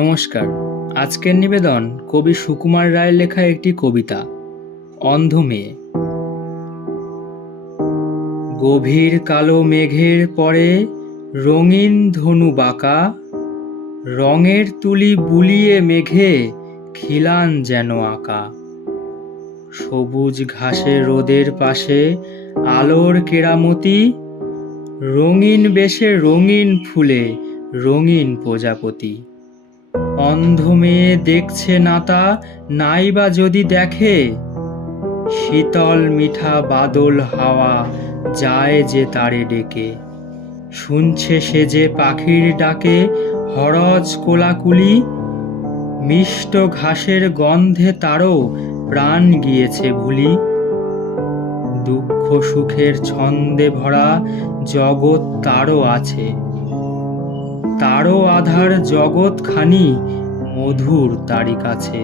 নমস্কার। আজকের নিবেদন কবি সুকুমার রায়ের লেখা একটি কবিতা, অন্ধ মেয়ে। গভীর কালো মেঘের পরে রঙিন ধনু বাঁকা, রঙের তুলি বুলিয়ে মেঘে খিলান যেন আঁকা। সবুজ ঘাসে রোদের পাশে আলোর কেরামতি, রঙিন বেশে রঙিন ফুলে রঙিন প্রজাপতি। অন্ধ মেয়ে দেখছে না তা, নাইবা যদি দেখে, শীতল মিঠা বাদল হাওয়া যায় যে তারে ডেকে। শুনছে সে যে পাখির ডাকে হরজ কোলাকুলি, মিষ্ট ঘাসের গন্ধে তারও প্রাণ গিয়েছে ভুলি। দুঃখ সুখের ছন্দে ভরা জগৎ তারও আছে, তারও আধার জগৎখানি মধুর তারি কাছে।